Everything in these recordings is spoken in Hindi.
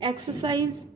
एक्सरसाइज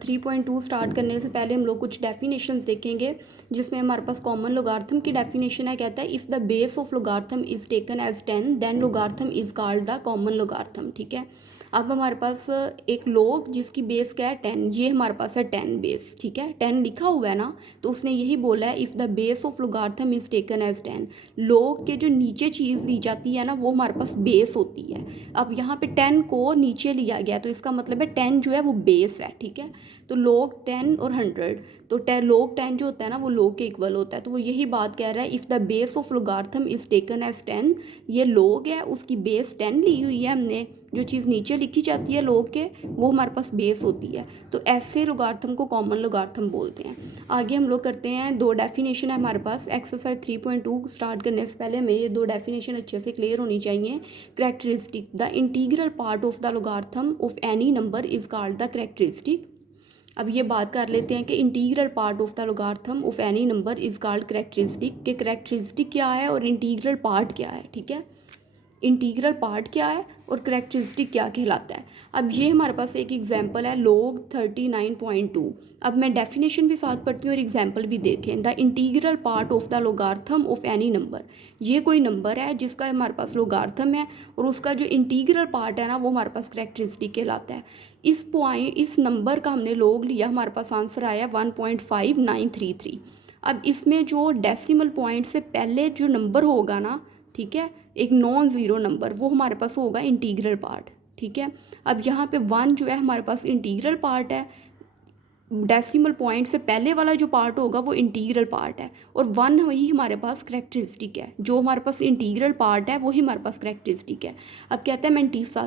3.2 स्टार्ट करने से पहले हम लोग कुछ डेफिनेशंस देखेंगे, जिसमें हमारे पास कॉमन लोगार्थम की डेफिनेशन है। कहता है if the base of logarithm is taken as 10 then logarithm is called the common logarithm. ठीक है, अब हमारे पास एक लोग जिसकी बेस क्या है 10, ये हमारे पास है 10 बेस। ठीक है, 10 लिखा हुआ है ना, तो उसने यही बोला है if the base of logarithm is taken as 10। लोग के जो नीचे चीज़ दी जाती है ना, वो हमारे पास बेस होती है। अब यहाँ पे 10 को नीचे लिया गया, तो इसका मतलब है 10 जो है वो बेस है। ठीक है, तो लोग 10 और 100, तो लोग 10 जो होता है ना वो लोग के इक्वल होता है। तो वो यही बात कह रहा है if the base of logarithm is taken as 10, ये लोग है उसकी बेस 10 ली हुई है हमने, जो चीज़ नीचे लिखी जाती है लोग के वो हमारे पास बेस होती है। तो ऐसे लोगार्थम को कॉमन लोगार्थम बोलते हैं। आगे हम लोग करते हैं, दो डेफिनेशन है हमारे पास। एक्सरसाइज 3.2 स्टार्ट करने से पहले हमें ये दो डेफिनेशन अच्छे से क्लियर होनी चाहिए। Characteristic, the integral part of the logarithm of any number is called the characteristic. अब ये बात कर लेते हैं कि integral part of the logarithm of any number is called characteristic, के करेक्टरिस्टिक क्या है और इंटीग्रल पार्ट क्या है। ठीक है, इंटीग्रल पार्ट क्या है और करेक्टरिस्टिक क्या कहलाता है। अब ये हमारे पास एक एग्जांपल है लोग 39.2। अब मैं डेफिनेशन भी साथ पढ़ती हूँ और एग्जांपल भी देखें। The integral part of the logarithm of any number, ये कोई नंबर है जिसका हमारे पास लोगार्थम है और उसका जो इंटीग्रल पार्ट है ना वो हमारे पास करेक्टरिस्टिक कहलाता है। इस नंबर का हमने लोग लिया, हमारे पास आंसर आया 1.5933। अब इसमें जो डेसिमल पॉइंट से पहले जो नंबर होगा ना, ठीक है, एक नॉन ज़ीरो नंबर, वो हमारे पास होगा इंटीग्रल पार्ट। ठीक है, अब यहाँ पे 1 जो है हमारे पास इंटीग्रल पार्ट है, डेसिमल पॉइंट से पहले वाला जो पार्ट होगा वो इंटीग्रल पार्ट है, और 1 ही हमारे पास करेक्टरिस्टिक है। जो हमारे पास इंटीग्रल पार्ट है वही हमारे पास करेक्टरिस्टिक है। अब कहते हैं mantissa,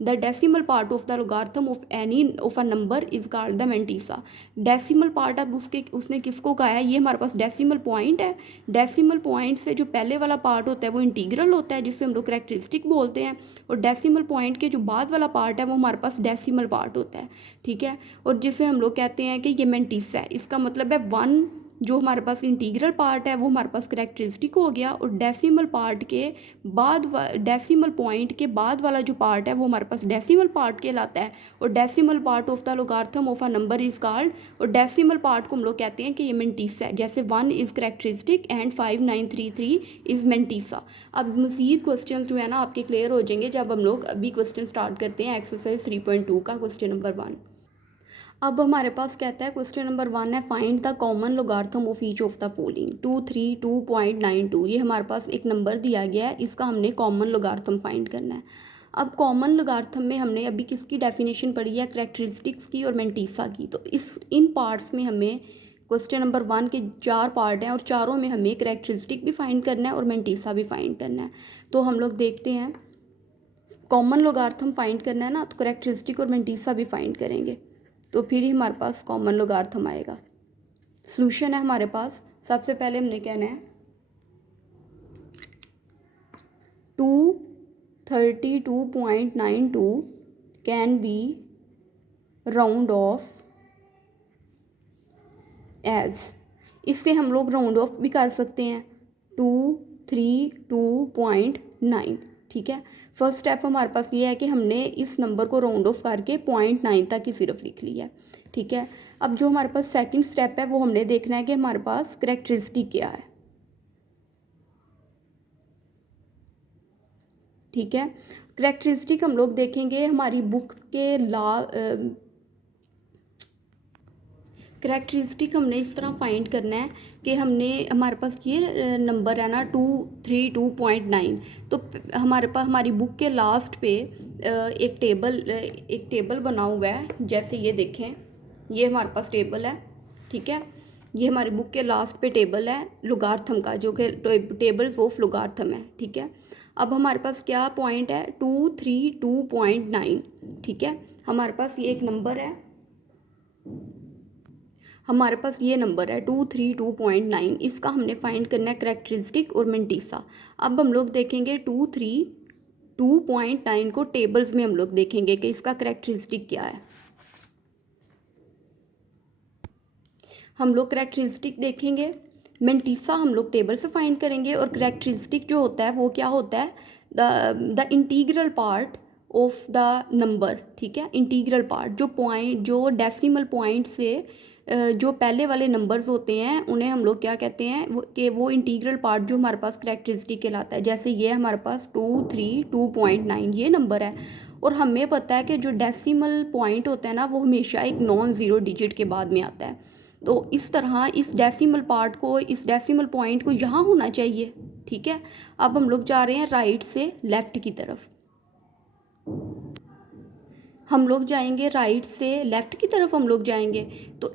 the decimal part of the logarithm of any of a number is called the mantissa. Decimal part, अब उसने किसको कहा है, ये हमारे पास डेसिमल पॉइंट है। डेसिमल पॉइंट से जो पहले वाला पार्ट होता है वो इंटीग्रल होता है, जिसे हम लोग करेक्टरिस्टिक बोलते हैं, और डेसिमल पॉइंट के जो बाद वाला पार्ट है वो हमारे पास डेसिमल पार्ट होता है। ठीक है, और जिसे हम लोग कहते हैं कि ये मेंटीसा है। इसका मतलब है 1 जो हमारे पास इंटीग्रल पार्ट है वो हमारे पास करेक्टरिस्टिक हो गया, और डेसिमल पार्ट के बाद डेसिमल पॉइंट के बाद वाला जो पार्ट है वो हमारे पास डेसिमल पार्ट कहलाता है। और decimal part of the logarithm of a number is called, और डेसिमल पार्ट को हम लोग कहते हैं कि ये मेंटीसा है। जैसे 1 is characteristic and 5933 is mantissa. अब मज़ीद क्वेश्चन जो है ना आपके क्लियर हो जाएंगे जब हम लोग अभी क्वेश्चन स्टार्ट करते हैं एक्सरसाइज 3.2 का क्वेश्चन नंबर 1। अब हमारे पास कहता है क्वेश्चन नंबर 1 है find the common logarithm of each of the following 232.92। ये हमारे पास एक नंबर दिया गया है, इसका हमने कॉमन लोगार्थम फाइंड करना है। अब कॉमन लोगार्थम में हमने अभी किसकी डेफिनेशन पढ़ी है, करेक्टरिस्टिक्स की और मेंटीसा की। तो इन पार्ट्स में हमें क्वेश्चन नंबर 1 के 4 पार्ट हैं और चारों में हमें करेक्टरिस्टिक भी फाइंड करना है और मेंटीसा भी फाइंड करना है। तो हम लोग देखते हैं, कॉमन लोगार्थम फाइंड करना है ना, तो करेक्टरिस्टिक और मेंटीसा भी फाइंड करेंगे, तो फिर ही हमारे पास कॉमन लोगार्थम आएगा। सॉल्यूशन है हमारे पास, सबसे पहले हमने कहना है 232.92 can be round off as, इससे हम लोग राउंड ऑफ भी कर सकते हैं 232.9। ठीक है, फर्स्ट स्टेप हमारे पास ये है कि हमने इस नंबर को राउंड ऑफ करके 0.9 तक ही सिर्फ लिख लिया है। ठीक है, अब जो हमारे पास सेकंड स्टेप है वो हमने देखना है कि हमारे पास करेक्टरिस्टिक क्या है। ठीक है, करेक्टरिस्टिक हम लोग देखेंगे हमारी बुक के करेक्टरिस्टिक हमने इस तरह फाइंड करना है कि हमने हमारे पास ये नंबर है ना 232.9, तो हमारे पास हमारी बुक के लास्ट पे एक टेबल बना हुआ है। जैसे ये देखें, ये हमारे पास टेबल है। ठीक है, ये हमारी बुक के लास्ट पे टेबल है लोगार्थम का, जो कि टेबल्स ऑफ लोगार्थम है। ठीक है, अब हमारे पास क्या पॉइंट है 232.9। ठीक है, हमारे पास ये एक नंबर है, हमारे पास ये नंबर है 232.9, इसका हमने फाइंड करना है करेक्टरिस्टिक और मेंटीसा। अब हम लोग देखेंगे 232.9 को टेबल्स में हम लोग देखेंगे कि इसका करेक्टरिस्टिक क्या है। हम लोग करेक्टरिस्टिक देखेंगे, मेंटीसा हम लोग टेबल से फाइंड करेंगे, और करेक्टरिस्टिक जो होता है वो क्या होता है, the integral part of the number, ठीक है, इंटीग्रल पार्ट, जो डेसिमल पॉइंट से जो पहले वाले नंबर्स होते हैं उन्हें हम लोग क्या कहते हैं, वो इंटीग्रल पार्ट जो हमारे पास करैक्टरिस्टिक कहलाता है। जैसे ये हमारे पास 232.9 ये नंबर है, और हमें पता है कि जो डेसिमल पॉइंट होता है ना वो हमेशा एक नॉन ज़ीरो डिजिट के बाद में आता है। तो इस तरह इस डेसिमल पार्ट को, इस डेसिमल पॉइंट को यहाँ होना चाहिए, ठीक है। अब हम लोग जा रहे हैं राइट से लेफ़्ट की तरफ, हम लोग जाएंगे राइट से लेफ़्ट की तरफ हम लोग जाएंगे। तो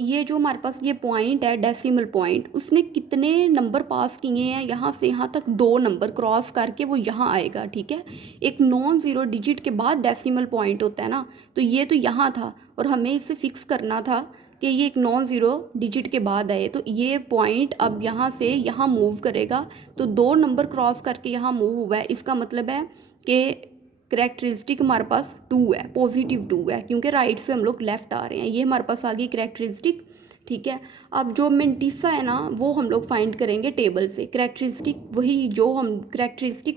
ये जो हमारे पास ये पॉइंट है डेसिमल पॉइंट, उसने कितने नंबर पास किए हैं, यहाँ से यहाँ तक 2 नंबर क्रॉस करके वो यहाँ आएगा, ठीक है। एक नॉन ज़ीरो डिजिट के बाद डेसिमल पॉइंट होता है ना, तो ये तो यहाँ था और हमें इसे फिक्स करना था कि ये एक नॉन ज़ीरो डिजिट के बाद आए। तो ये पॉइंट अब यहाँ से यहाँ मूव करेगा, तो 2 नंबर क्रॉस करके यहाँ मूव हुआ है, इसका मतलब है कि करैक्टरिस्टिक हमारे पास 2 है, पॉजिटिव 2 है, क्योंकि राइट से हम लोग लेफ़्ट आ रहे हैं। ये हमारे पास आ गई करैक्टरिस्टिक, ठीक है। अब जो मेंटिसा है ना वो हम लोग फाइंड करेंगे टेबल से। करैक्टरिस्टिक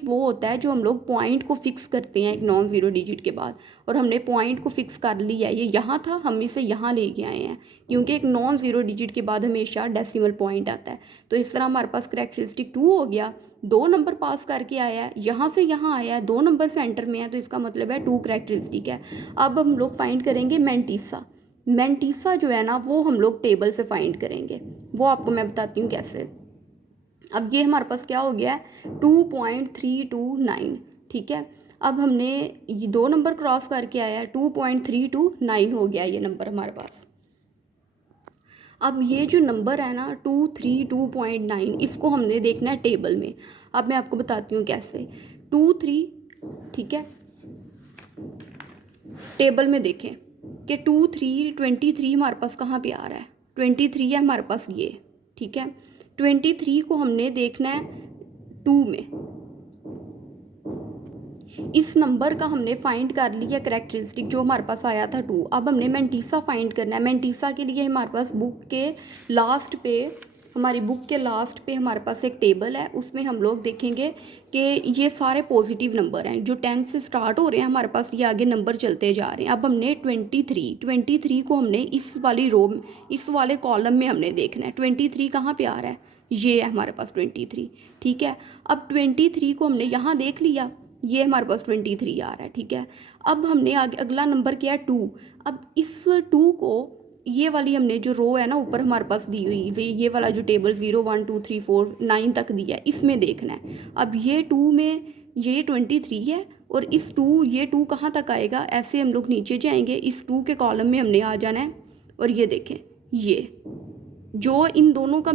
वो होता है जो हम लोग पॉइंट को फिक्स करते हैं एक नॉन ज़ीरो डिजिट के बाद, और हमने पॉइंट को फिक्स कर लिया है, ये यहाँ था, हम इसे यहाँ लेके आए हैं, क्योंकि एक नॉन ज़ीरो डिजिट के बाद हमेशा डेसिमल पॉइंट आता है। तो इस तरह हमारे पास करैक्टरिस्टिक 2 हो गया, 2 नंबर पास करके आया है, यहाँ से यहाँ आया है, 2 नंबर सेंटर में है, तो इसका मतलब है 2 करैक्टरिस्टिक है। अब हम लोग फाइंड करेंगे मेंटिसा जो है ना वो हम लोग टेबल से फाइंड करेंगे, वो आपको मैं बताती हूँ कैसे। अब ये हमारे पास क्या हो गया है 2.329, ठीक है। अब हमने ये 2 नंबर क्रॉस करके आया है, 2.329 हो गया ये नंबर हमारे पास। अब ये जो नंबर है ना 232.9, इसको हमने देखना है टेबल में। अब मैं आपको बताती हूँ कैसे। 23, ठीक है, टेबल में देखें कि 23 हमारे पास कहाँ पे आ रहा है, 23 है हमारे पास ये, ठीक है। 23 को हमने देखना है 2 में, इस नंबर का हमने फाइंड कर लिया करैक्टरिस्टिक जो हमारे पास आया था 2। अब हमने मेंटिसा फाइंड करना है। मेंटिसा के लिए हमारे पास हमारी बुक के लास्ट पे हमारे पास एक टेबल है, उसमें हम लोग देखेंगे कि ये सारे पॉजिटिव नंबर हैं जो 10 से स्टार्ट हो रहे हैं, हमारे पास ये आगे नंबर चलते जा रहे हैं। अब हमने 23 को हमने इस वाली रो, इस वाले कॉलम में हमने देखना है। 23 कहाँ पे आ रहा है, ये है हमारे पास 23, ठीक है। अब 23 को हमने यहाँ देख लिया, ये हमारे पास 23 आ रहा है, ठीक है। अब हमने आगे अगला नंबर किया है 2। अब इस 2 को, ये वाली हमने जो रो है ना ऊपर हमारे पास दी हुई, ये वाला जो टेबल 0 1 2 3 4 9 तक दिया है, इसमें देखना है। अब ये 2 में ये 23 है, और ये 2 कहाँ तक आएगा, ऐसे हम लोग नीचे जाएंगे, इस 2 के कॉलम में हमने आ जाना है। और ये देखें, ये जो इन दोनों का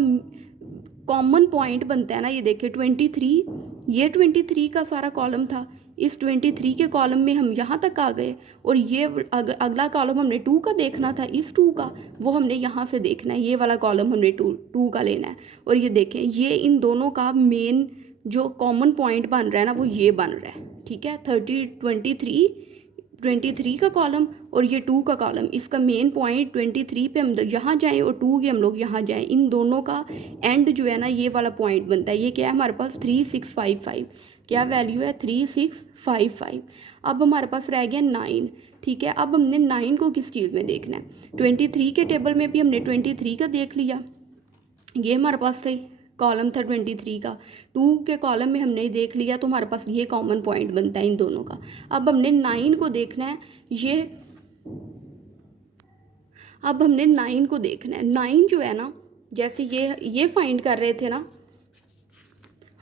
कॉमन पॉइंट बनता है ना, ये देखें 23, ये 23 का सारा कॉलम था, इस 23 के कॉलम में हम यहाँ तक आ गए, और ये अगला कॉलम हमने 2 का देखना था, इस 2 का, वो हमने यहाँ से देखना है, ये वाला कॉलम हमने 2 का लेना है। और ये देखें, ये इन दोनों का मेन जो कॉमन पॉइंट बन रहा है ना वो ये बन रहा है, ठीक है। 23 का कॉलम और ये 2 का कॉलम, इसका मेन पॉइंट 23 पे हम यहाँ जाएँ और 2 के हम लोग यहाँ जाएँ, इन दोनों का एंड जो है ना ये वाला पॉइंट बनता है। ये क्या है हमारे पास 3655, क्या वैल्यू है 3655। अब हमारे पास रह गया 9, ठीक है। अब हमने 9 को किस चीज़ में देखना है, 23 के टेबल में भी हमने 23 का देख लिया, ये हमारे पास सही कॉलम था 23 का, 2 के कॉलम में हमने देख लिया, तो हमारे पास ये कॉमन पॉइंट बनता है इन दोनों का। अब हमने 9 को देखना है, अब हमने 9 को देखना है। 9 जो है ना, जैसे ये फाइंड कर रहे थे ना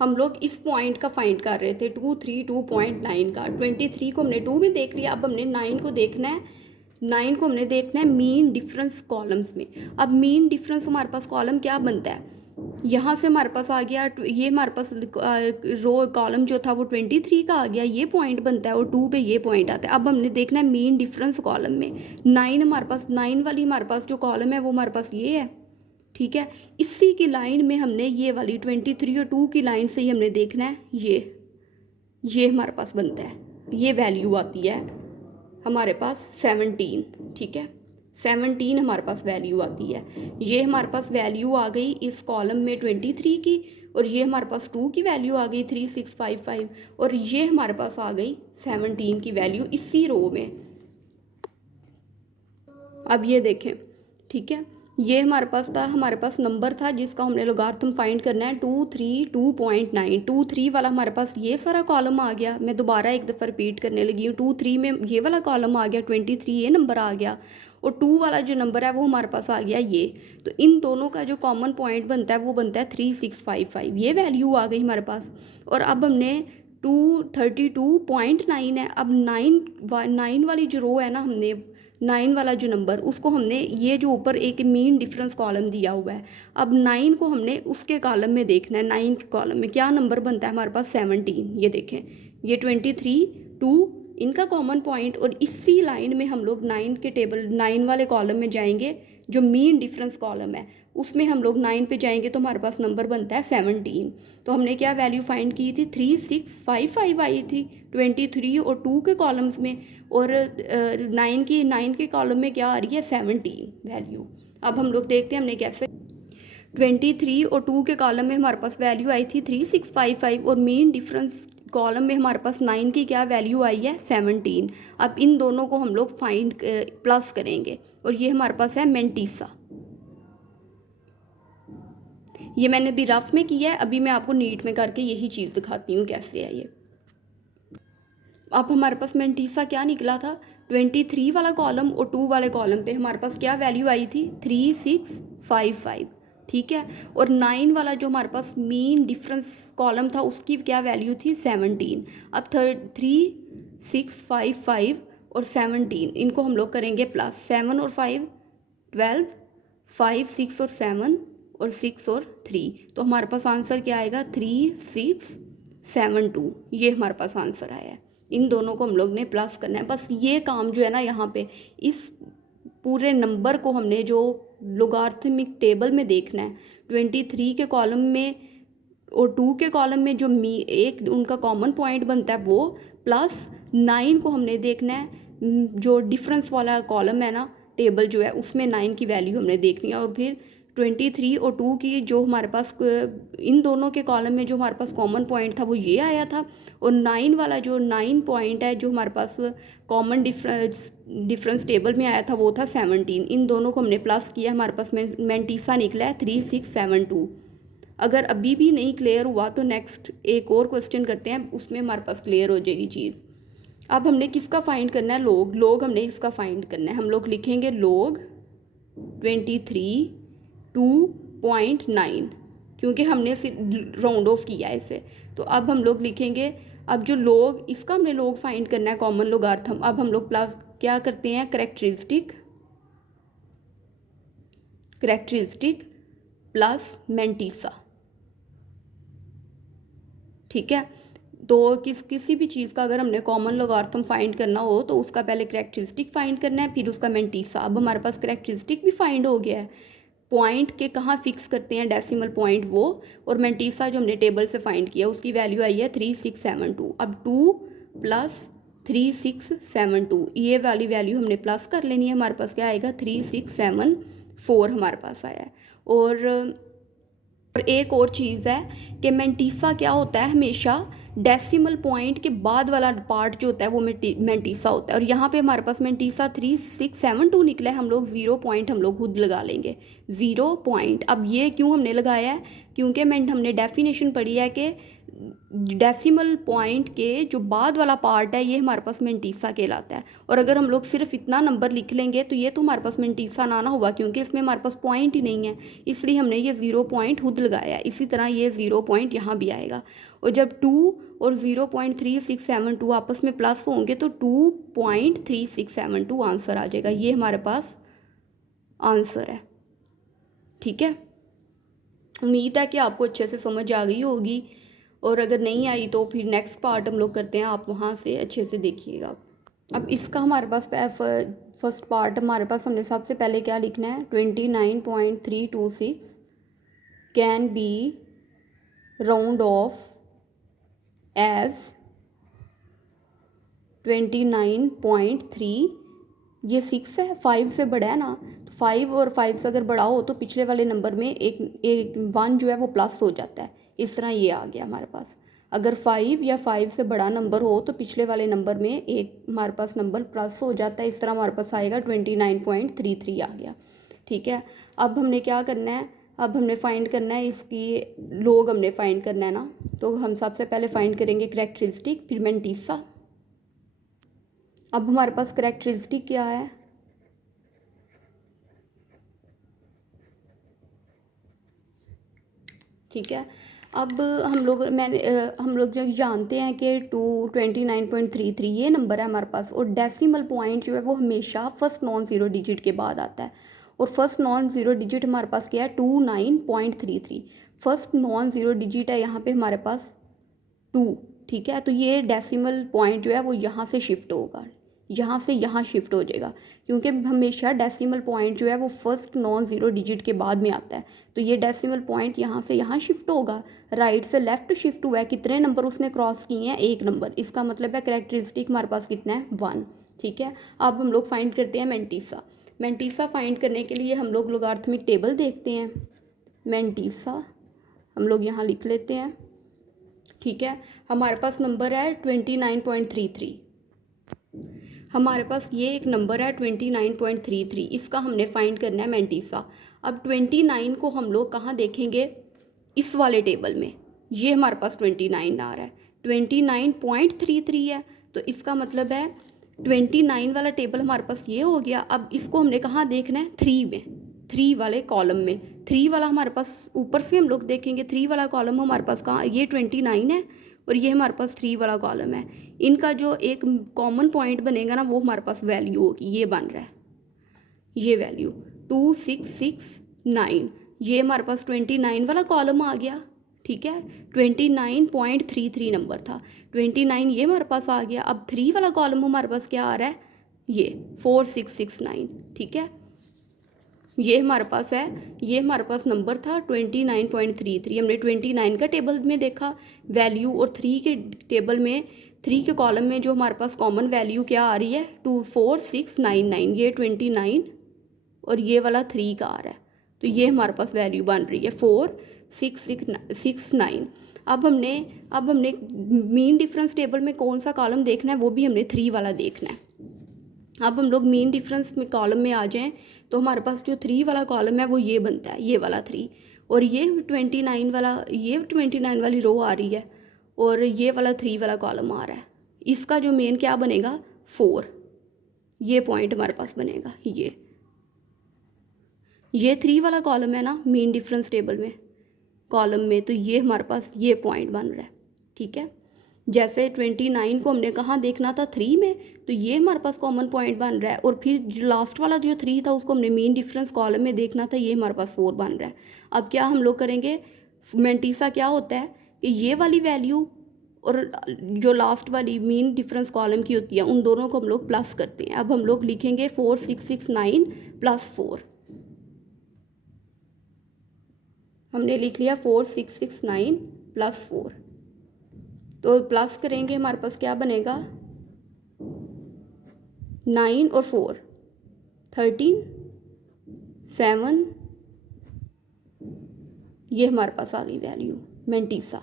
हम लोग, इस पॉइंट का फाइंड कर रहे थे 232.9 का, 23 को हमने 2 में देख लिया। अब हमने 9 को देखना है, 9 को हमने देखना है मीन डिफरेंस कॉलम्स में। अब मीन डिफरेंस हमारे पास कॉलम क्या बनता है, यहाँ से हमारे पास आ गया, ये हमारे पास रो कॉलम जो था वो 23 का आ गया, ये पॉइंट बनता है, और 2 पे ये पॉइंट आता है। अब हमने देखना है मीन डिफरेंस कॉलम में 9 हमारे पास, 9 वाली हमारे पास जो कॉलम है वो हमारे पास ये है, ठीक है। इसी की लाइन में हमने ये वाली 23 और 2 की लाइन से ही हमने देखना है, ये हमारे पास बनता है, ये वैल्यू आती है हमारे पास 17, ठीक है। 17 हमारे पास वैल्यू आती है, ये हमारे पास वैल्यू आ गई इस कॉलम में 23 की, और ये हमारे पास 2 की वैल्यू आ गई 3655 और ये हमारे पास आ गई 17 की वैल्यू इसी रो में। अब ये देखें, ठीक है, ये हमारे पास था, हमारे पास नंबर था जिसका हमने लोगार्थम फाइंड करना है 232.9। 23 वाला हमारे पास ये सारा कॉलम आ गया। मैं दोबारा एक दफ़ा रिपीट करने लगी हूँ, 23 में ये वाला कॉलम आ गया, 23 ये नंबर आ गया और 2 वाला जो नंबर है वो हमारे पास आ गया ये। तो इन दोनों का जो कॉमन पॉइंट बनता है वो बनता है 3655। ये वैल्यू आ गई हमारे पास। और अब हमने 232.9 है, अब 9 वाली जो रो है ना, हमने 9 वाला जो नंबर उसको हमने, ये जो ऊपर एक मीन डिफरेंस कॉलम दिया हुआ है, अब 9 को हमने उसके कॉलम में देखना है। 9 के कॉलम में क्या नंबर बनता है हमारे पास 17। ये देखें, ये 23 2 इनका कॉमन पॉइंट, और इसी लाइन में हम लोग 9 के टेबल 9 वाले कॉलम में जाएंगे, जो मीन डिफरेंस कॉलम है उसमें हम लोग 9 पे जाएंगे तो हमारे पास नंबर बनता है 17। तो हमने क्या वैल्यू फाइंड की थी 3655 आई थी 23 और 2 के कॉलम्स में, और 9 के कॉलम में क्या आ रही है 17 वैल्यू। अब हम लोग देखते हैं हमने कैसे 23 और 2 के कॉलम में हमारे पास वैल्यू आई थी 3655 और मीन डिफरेंस कॉलम में हमारे पास 9 की क्या वैल्यू आई है 17। अब इन दोनों को हम लोग फाइंड प्लस करेंगे और ये हमारे पास है मेंटीसा। ये मैंने भी रफ में किया है, अभी मैं आपको नीट में करके यही चीज़ दिखाती हूँ कैसे है ये। अब हमारे पास मेंटीसा क्या निकला था, 23 वाला कॉलम और 2 वाले कॉलम पे हमारे पास क्या वैल्यू आई थी 3655, ठीक है। और 9 वाला जो हमारे पास मीन डिफरेंस कॉलम था उसकी क्या वैल्यू थी 17। अब 3655 और 17 इनको हम लोग करेंगे प्लस, 7 और 5 12, 5 6 और 7 और 6 और 3, तो हमारे पास आंसर क्या आएगा 3672। ये हमारे पास आंसर आया है। इन दोनों को हम लोग ने प्लस करना है। बस ये काम जो है ना, यहाँ पे इस पूरे नंबर को हमने जो लोगार्थमिक टेबल में देखना है, 23 के कॉलम में और 2 के कॉलम में जो एक उनका कॉमन पॉइंट बनता है वो, प्लस 9 को हमने देखना है, जो डिफरेंस वाला कॉलम है ना टेबल जो है उसमें 9 की वैल्यू हमने देखनी है। और फिर 23 और 2 की जो हमारे पास इन दोनों के कॉलम में जो हमारे पास कॉमन पॉइंट था वो ये आया था, और 9 वाला जो 9 पॉइंट है जो हमारे पास कॉमन डिफरेंस टेबल में आया था वो था 17। इन दोनों को हमने प्लस किया, हमारे पास मेंटीसा निकला है 3672। अगर अभी भी नहीं क्लियर हुआ तो नेक्स्ट एक और क्वेश्चन करते हैं, उसमें हमारे पास क्लियर हो जाएगी चीज़। अब हमने किसका फाइंड करना है, लोग हमने इसका फाइंड करना है। हम लोग लिखेंगे लोग 23 2.9, क्योंकि हमने राउंड ऑफ किया है इसे। तो अब हम लोग लिखेंगे, अब जो लोग इसका हमने लोग फाइंड करना है कॉमन लोगार्थम। अब हम लोग प्लस क्या करते हैं, करेक्टरिस्टिक प्लस मेंटीसा, ठीक है। तो किसी भी चीज़ का अगर हमने कॉमन लोगार्थम फाइंड करना हो तो उसका पहले करेक्टरिस्टिक फाइंड करना है, फिर उसका मेंटीसा। अब हमारे पास करेक्टरिस्टिक भी फाइंड हो गया है, पॉइंट के कहाँ फिक्स करते हैं डेसिमल पॉइंट वो, और मेंटीसा जो हमने टेबल से फाइंड किया उसकी वैल्यू आई है 3672। अब 2 + 3672 ये वाली वैल्यू हमने प्लस कर लेनी है, हमारे पास क्या आएगा 3674 हमारे पास आया है। और एक और चीज़ है कि मेंटीसा क्या होता है, हमेशा डेसिमल पॉइंट के बाद वाला पार्ट जो होता है वो मेंटीसा होता है। और यहाँ पे हमारे पास मेंटीसा 3672 निकला है, हम लोग 0 पॉइंट हम लोग खुद लगा लेंगे, 0 पॉइंट। अब ये क्यों हमने लगाया है, क्योंकि हमने डेफिनेशन पढ़ी है कि डेसिमल पॉइंट के जो बाद वाला पार्ट है ये हमारे पास मेंटीसा कहलाता है। और अगर हम लोग सिर्फ इतना नंबर लिख लेंगे तो ये तो हमारे पास मेंटीसा ना होगा, क्योंकि इसमें हमारे पास पॉइंट ही नहीं है, इसलिए हमने ये 0 पॉइंट खुद लगाया है। इसी तरह ये 0 पॉइंट यहाँ भी आएगा। और जब 2 और 0.3672 आपस में प्लस होंगे तो 2.3672 आंसर आ जाएगा। ये हमारे पास आंसर है, ठीक है। उम्मीद है कि आपको अच्छे से समझ आ गई होगी, और अगर नहीं आई तो फिर नेक्स्ट पार्ट हम लोग करते हैं, आप वहाँ से अच्छे से देखिएगा। अब इसका हमारे पास फर्स्ट पार्ट हमारे पास हमने सबसे पहले क्या लिखना है, 29.326 can be round off as 29.3। ये 6 है, 5 से बड़ा है ना, तो 5 और 5 से अगर बड़ा हो तो पिछले वाले नंबर में एक 1 जो है वो प्लस हो जाता है, इस तरह ये आ गया हमारे पास। अगर 5 या 5 से बड़ा नंबर हो तो पिछले वाले नंबर में एक हमारे पास नंबर प्लस हो जाता है। इस तरह हमारे पास आएगा 29.33 आ गया। ठीक है, अब हमने क्या करना है, अब हमने फाइंड करना है इसकी लोग हमने फाइंड करना है ना। तो हम सबसे पहले फाइंड करेंगे करैक्टरिस्टिक, फिर मैंटीसा। अब हमारे पास करैक्टरिस्टिक क्या है, ठीक है। अब हम लोग जो जानते हैं कि 29.33 ये नंबर है हमारे पास, और डेसिमल पॉइंट जो है वो हमेशा फर्स्ट नॉन ज़ीरो डिजिट के बाद आता है, और फर्स्ट नॉन ज़ीरो डिजिट हमारे पास क्या है 29.33। फर्स्ट नॉन ज़ीरो डिजिट है यहाँ पे हमारे पास 2। ठीक है, तो ये डेसिमल पॉइंट जो है वो यहाँ से शिफ्ट होगा, यहाँ से यहाँ शिफ्ट हो जाएगा, क्योंकि हमेशा डेसिमल पॉइंट जो है वो फर्स्ट नॉन ज़ीरो डिजिट के बाद में आता है। तो ये डेसिमल पॉइंट यहाँ से यहाँ शिफ्ट होगा, राइट से लेफ़्ट शिफ्ट हुआ है। कितने नंबर उसने क्रॉस किए हैं, 1 नंबर। इसका मतलब है करैक्टरिस्टिक हमारे पास कितना है 1। ठीक है, अब हम लोग फाइंड करते हैं मैंटीसा। मैंटीसा फाइंड करने के लिए हम लोग लोगार्थमिक टेबल देखते हैं। मैंटीसा हम लोग यहाँ लिख लेते हैं। ठीक है, हमारे पास नंबर है 29.33। हमारे पास ये एक नंबर है 29.33, इसका हमने फाइंड करना है मैंटीसा। अब 29 को हम लोग कहाँ देखेंगे, इस वाले टेबल में। ये हमारे पास 29 आ रहा है, 29.33 है, तो इसका मतलब है 29 वाला टेबल हमारे पास ये हो गया। अब इसको हमने कहाँ देखना है, 3 में, 3 वाले कॉलम में। 3 वाला हमारे पास ऊपर से हम लोग देखेंगे, 3 वाला कॉलम हमारे पास कहाँ, ये 29 है और ये हमारे पास 3 वाला कॉलम है। इनका जो एक कॉमन पॉइंट बनेगा ना वो हमारे पास वैल्यू होगी, ये बन रहा है, ये वैल्यू 2669। ये हमारे पास 29 वाला कॉलम आ गया। ठीक है, 29.33 नंबर था, 29 ये हमारे पास आ गया। अब 3 वाला कॉलम हमारे पास क्या आ रहा है, ये 4669। ठीक है, ये हमारे पास है, ये हमारे पास नंबर था 29.33। हमने 29 का टेबल में देखा वैल्यू, और 3 के टेबल में, 3 के कॉलम में जो हमारे पास कॉमन वैल्यू क्या आ रही है 24699। ये 29 और ये वाला 3 का आ रहा है, तो ये हमारे पास वैल्यू बन रही है 4669। अब हमने मीन डिफरेंस टेबल में कौन सा कॉलम देखना है, वो भी हमने 3 वाला देखना है। अब हम लोग मीन डिफरेंस में कॉलम में आ जाएं तो हमारे पास जो 3 वाला कॉलम है वो ये बनता है, ये वाला 3, और ये 29 वाला, ये 29 वाली रो आ रही है, और ये वाला 3 वाला कॉलम आ रहा है। इसका जो मेन क्या बनेगा 4, ये पॉइंट हमारे पास बनेगा। ये 3 वाला कॉलम है ना मीन डिफरेंस टेबल में कॉलम में, तो ये हमारे पास ये पॉइंट बन रहा है। ठीक है, जैसे 29 को हमने कहाँ देखना था 3 में, तो ये हमारे पास कॉमन पॉइंट बन रहा है, और फिर जो लास्ट वाला जो 3 था उसको हमने मीन डिफरेंस कॉलम में देखना था, ये हमारे पास 4 बन रहा है। अब क्या हम लोग करेंगे, मैंटीसा क्या होता है कि ये वाली वैल्यू और जो लास्ट वाली मीन डिफरेंस कॉलम की होती है उन दोनों को हम लोग प्लस करते हैं। अब हम लोग लिखेंगे 4669 + 4। हमने लिख लिया 4669 + 4, तो प्लस करेंगे हमारे पास क्या बनेगा 9 और 4 13 7, ये हमारे पास आ गई वैल्यू मैंटीसा।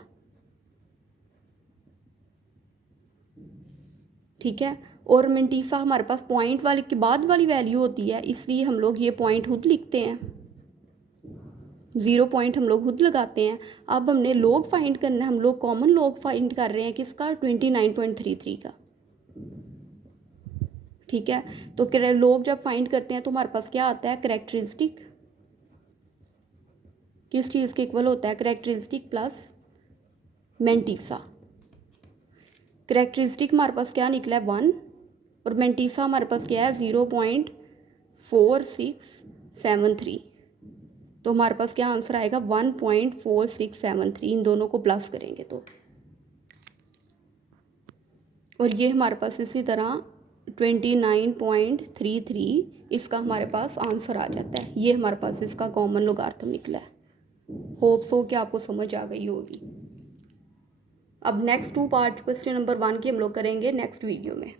ठीक है, और मैंटीसा हमारे पास पॉइंट वाले के बाद वाली वैल्यू होती है, इसलिए हम लोग ये पॉइंट खुद लिखते हैं, 0 पॉइंट हम लोग खुद लगाते हैं। अब हमने लॉग फाइंड करना है, हम लोग कॉमन लॉग फाइंड कर रहे हैं किसका 29.33 का। ठीक है, तो लॉग जब फाइंड करते हैं तो हमारे पास क्या आता है करैक्टरिस्टिक, किस चीज़ के इक्वल होता है करैक्टरिस्टिक प्लस मैंटीसा। करैक्टरिस्टिक हमारे पास क्या निकला है 1, और मैंटीसा हमारे पास क्या है 0.4673, तो हमारे पास क्या आंसर आएगा 1.4673। इन दोनों को प्लस करेंगे तो, और ये हमारे पास इसी तरह 29.33 इसका हमारे पास आंसर आ जाता है। ये हमारे पास इसका कॉमन लोगारिथम निकला है। होप सो कि आपको समझ आ गई होगी। अब नेक्स्ट 2 पार्ट क्वेश्चन नंबर 1 की हम लोग करेंगे नेक्स्ट वीडियो में।